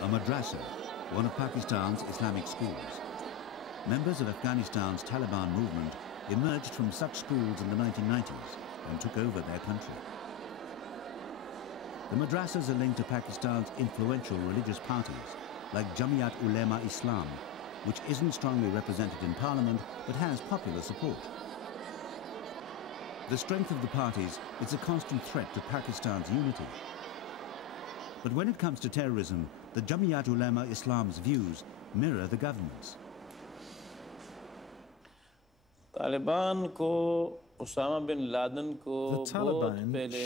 a madrassa, one of Pakistan's Islamic schools. Members of Afghanistan's Taliban movement emerged from such schools in the 1990s and took over their country. The madrassas are linked to Pakistan's influential religious parties like Jammiat-e-Ulema Islam, which isn't strongly represented in parliament but has popular support. The strength of the parties is a constant threat to Pakistan's unity. But when it comes to terrorism, the Jammiat-e-Ulema Islam's views mirror the government's. The Taliban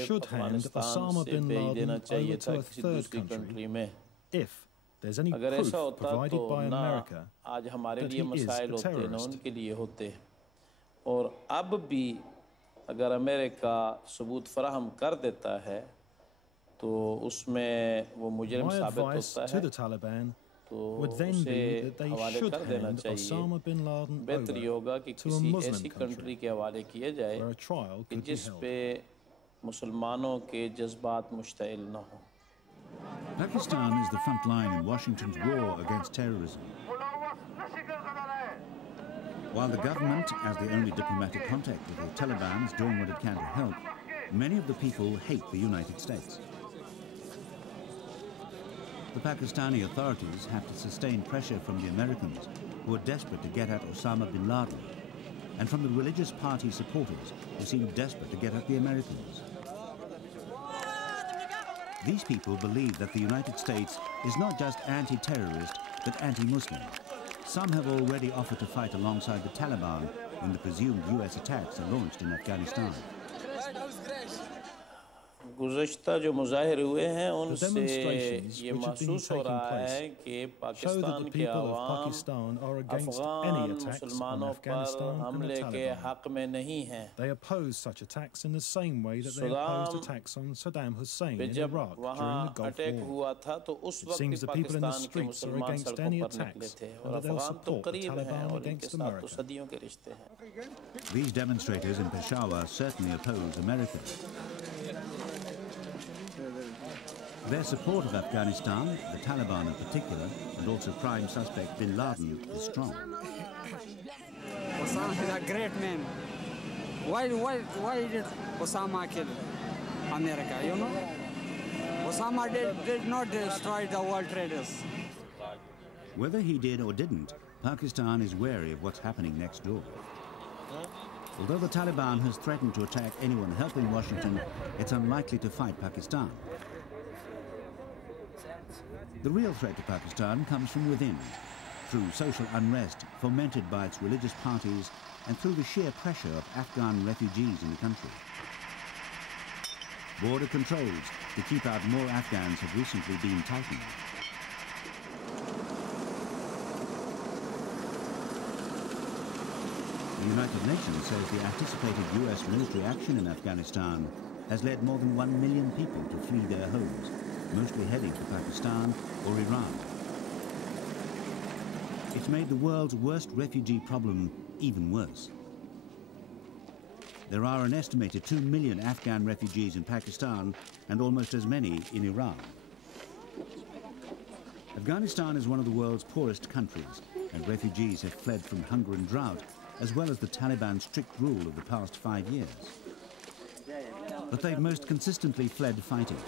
should hand Osama bin Laden over to a third country if there's any proof provided by America that he is a terrorist. अगर America सबूत फराहम कर देता है तो उसमें वो मुजरिम साबित होता है तो उसे हवाले कर देना चाहिए। बेहतर ये होगा कि किसी ऐसी कंट्री के हवाले किया जाए कि जिस पे मुसलमानों के जज्बात मुश्तइल न हो। Pakistan is the front line in Washington's war against terrorism. While the government, as the only diplomatic contact with the Taliban, is doing what it can to help, many of the people hate the United States. The Pakistani authorities have to sustain pressure from the Americans, who are desperate to get at Osama bin Laden, and from the religious party supporters, who seem desperate to get at the Americans. These people believe that the United States is not just anti-terrorist, but anti-Muslim. Some have already offered to fight alongside the Taliban when the presumed US attacks are launched in Afghanistan. गुज़श्ता जो मुज़ाहिर हुए हैं उनसे ये महसूस हो रहा है कि पाकिस्तान के अवाम अफ़गान मुसलमानों पर हमले के हक़ में नहीं हैं। सदाम पे जब वहाँ अटैक हुआ था तो उस वक्त भी पाकिस्तान के मुसलमान सड़कों पर निकले थे और अफ़गान तो करीब हैं और इनके साथ तो सदियों के रिश्ते हैं। These demonstrators in Peshawar certainly oppose America. Their support of Afghanistan, the Taliban in particular, and also prime suspect bin Laden is strong. Osama is a great man. Why did Osama kill America, you know? Osama did not destroy the World Traders. Whether he did or didn't, Pakistan is wary of what's happening next door. Although the Taliban has threatened to attack anyone helping Washington, it's unlikely to fight Pakistan. The real threat to Pakistan comes from within, through social unrest fomented by its religious parties and through the sheer pressure of Afghan refugees in the country. Border controls to keep out more Afghans have recently been tightened. The United Nations says the anticipated US military action in Afghanistan has led more than 1 million people to flee their homes, mostly heading to Pakistan or Iran. It's made the world's worst refugee problem even worse. There are an estimated 2 million Afghan refugees in Pakistan and almost as many in Iran. Afghanistan is one of the world's poorest countries, and refugees have fled from hunger and drought, as well as the Taliban's strict rule of the past 5 years. But they've most consistently fled fighting.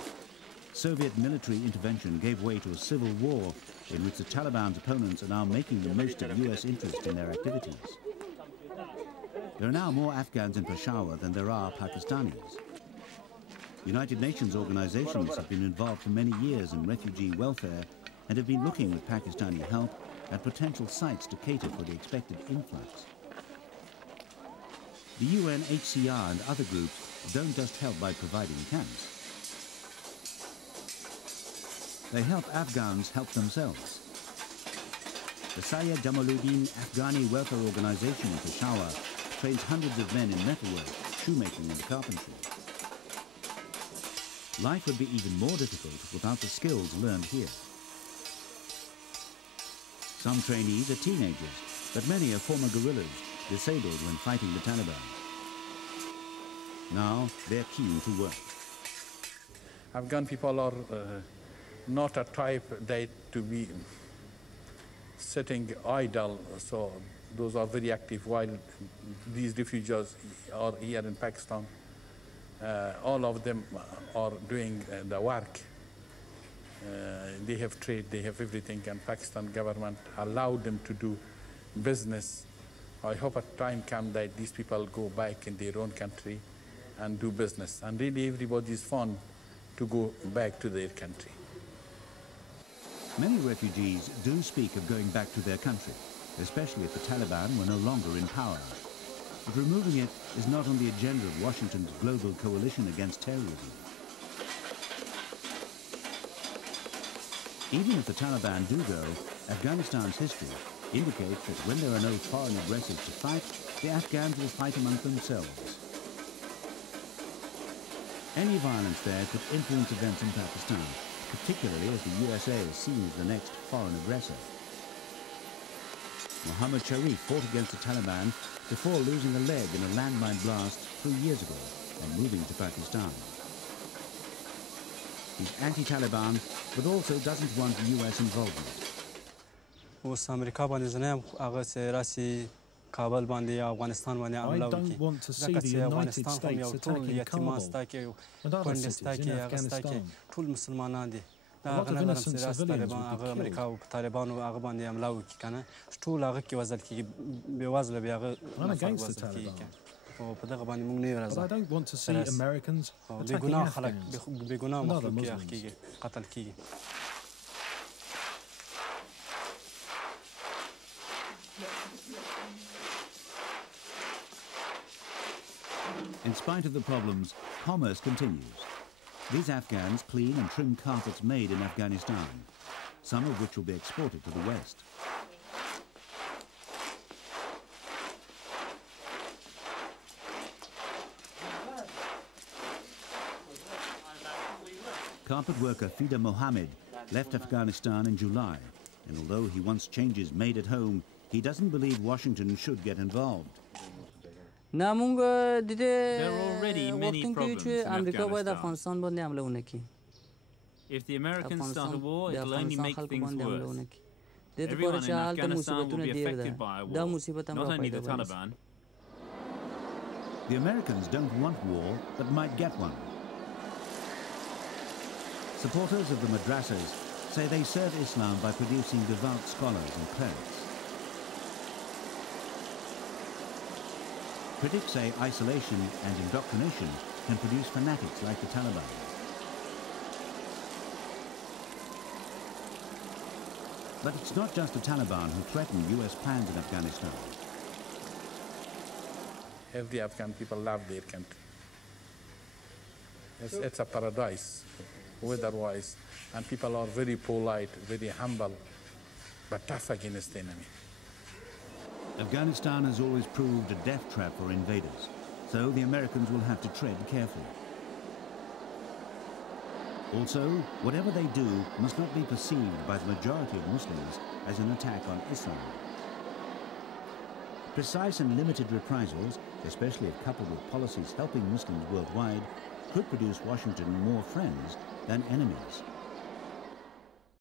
Soviet military intervention gave way to a civil war in which the Taliban's opponents are now making the most of US interest in their activities. There are now more Afghans in Peshawar than there are Pakistanis. United Nations organizations have been involved for many years in refugee welfare and have been looking with Pakistani help at potential sites to cater for the expected influx. The UNHCR and other groups don't just help by providing camps. They help Afghans help themselves. The Syed Jamaluddin Afghani Welfare Organization in Peshawar trains hundreds of men in metalwork, shoemaking and carpentry. Life would be even more difficult without the skills learned here. Some trainees are teenagers, but many are former guerrillas, disabled when fighting the Taliban. Now they're keen to work. Afghan people are not a type that to be sitting idle, so those are very active while these refugees are here in Pakistan. All of them are doing the work. They have trade, they have everything, and Pakistan government allowed them to do business. I hope a time comes that these people go back in their own country and do business. And really everybody is fun to go back to their country. Many refugees do speak of going back to their country, especially if the Taliban were no longer in power. But removing it is not on the agenda of Washington's global coalition against terrorism. Even if the Taliban do go, Afghanistan's history indicates that when there are no foreign aggressors to fight, the Afghans will fight among themselves. Any violence there could influence events in Pakistan, particularly as the USA is seen as the next foreign aggressor. Mohammed Sharif fought against the Taliban before losing a leg in a landmine blast 3 years ago and moving to Pakistan. He's anti-Taliban, but also doesn't want US involvement. I don't want to see the United States attacking Kabul and other cities in Afghanistan. A lot of innocent civilians would be killed. I'm against the Taliban, but I don't want to see Americans attacking Afghans and other Muslims. In spite of the problems, commerce continues. These Afghans clean and trim carpets made in Afghanistan, some of which will be exported to the West. Carpet worker Fida Muhamed left Afghanistan in July, and although he wants changes made at home, he doesn't believe Washington should get involved. There are already many problems in Afghanistan. If the Americans start a war, it will only make things worse. Everyone in Afghanistan will be affected by a war, not only the Taliban. The Americans don't want war, but might get one. Supporters of the madrassas say they serve Islam by producing devout scholars and clerics. Critics say isolation and indoctrination can produce fanatics like the Taliban. But it's not just the Taliban who threaten US plans in Afghanistan. Every Afghan people love their country. It's a paradise, weather-wise, and people are very polite, very humble, but tough against the enemy. Afghanistan has always proved a death trap for invaders, so the Americans will have to tread carefully. Also, whatever they do must not be perceived by the majority of Muslims as an attack on Islam. Precise and limited reprisals, especially if coupled with policies helping Muslims worldwide, could produce Washington more friends than enemies.